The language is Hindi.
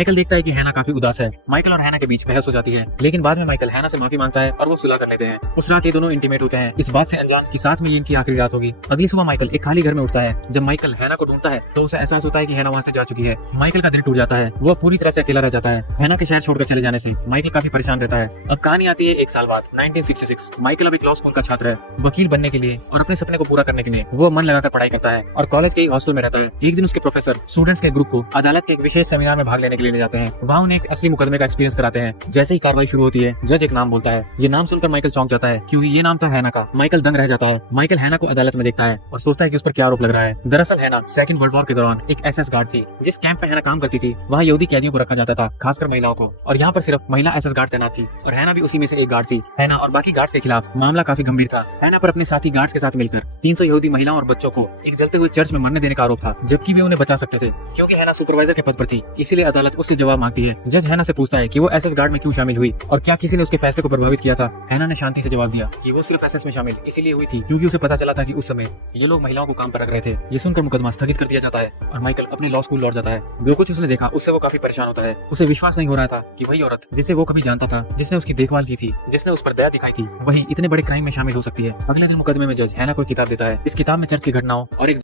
माइकल देखता है कि हैना काफी उदास है। माइकल और हैना के बीच बहस हो जाती है, लेकिन बाद में माइकल हैना से माफी मांगता है और वो सुलह कर लेते हैं। उस रात ये दोनों इंटीमेट होते हैं, इस बात से अनजान कि साथ में ये इनकी आखिरी रात होगी। अगली सुबह माइकल एक खाली घर में उठता है। जब माइकल हैना को ढूंढता है तो उसे एहसास होता है कि हैना वहाँ से जा चुकी है। माइकल का दिल टूट जाता है, वो पूरी तरह से अकेला रह जाता है। हैना के शहर छोड़कर चले जाने से माइकल काफी परेशान रहता है। अब कहानी आती है एक साल बाद 1966। माइकल अब एक लॉ स्कूल का छात्र है। वकील बनने के लिए और अपने सपने को पूरा करने के लिए वो मन लगाकर पढ़ाई करता है और कॉलेज के हॉस्टल में रहता है। एक दिन उसके प्रोफेसर स्टूडेंट्स के ग्रुप को अदालत के एक विशेष सेमिनार में भाग लेने के लिए ले जाते हैं। वहाँ उन्हें एक असली मुकदमे का एक्सपीरियंस कराते हैं। जैसे ही कार्रवाई शुरू होती है, जज एक नाम बोलता है। ये नाम सुनकर माइकल चौंक जाता है क्योंकि ये नाम था हैना का। माइकल दंग रह जाता है। माइकल हैना को अदालत में देखता है और सोचता है कि उस पर क्या आरोप लग रहा है। दरअसल हैना सेकंड वर्ल्ड वॉर के दौरान एक एसएस गार्ड थी। जिस कैंप में हैना काम करती थी वहाँ यहूदी कैदियों को रखा जाता था, खासकर महिलाओं को, और यहाँ पर सिर्फ महिला एसएस गार्ड तैनात थी और हैना भी उसी में से एक गार्ड थी। हैना और बाकी गार्ड्स के खिलाफ मामला काफी गंभीर था। हैना पर अपने साथी गार्ड्स के साथ मिलकर 300 यहूदी महिलाओं और बच्चों को एक जलते हुए चर्च में मरने देने का आरोप था, जबकि वे उन्हें बचा सकते थे क्योंकि हैना सुपरवाइजर के पद पर थी। इसीलिए अदालत उससे जवाब मांगती है। जज हैना से पूछता है कि वो एसएस गार्ड में क्यों शामिल हुई और क्या किसी ने उसके फैसले को प्रभावित किया था। हैना ने शांति से जवाब दिया कि वो सिर्फ एसएस में शामिल इसीलिए हुई थी क्योंकि उसे पता चला था कि उस समय ये लोग महिलाओं को काम पर रख रहे थे। ये सुनकर मुकदमा स्थगित कर दिया जाता है और माइकल अपने लॉ स्कूल लौट जाता है। जो कुछ उसने देखा उससे वो काफी परेशान होता है। उसे विश्वास नहीं हो रहा था कि वही औरत जिसे वो कभी जानता था, जिसने उसकी देखभाल की थी, जिसने उस पर दया दिखाई थी, वही इतने बड़े क्राइम में शामिल हो सकती है। अगले दिन मुकदमे में जज हैना को किताब देता है। इस किताब में चर्च की घटनाओं और एक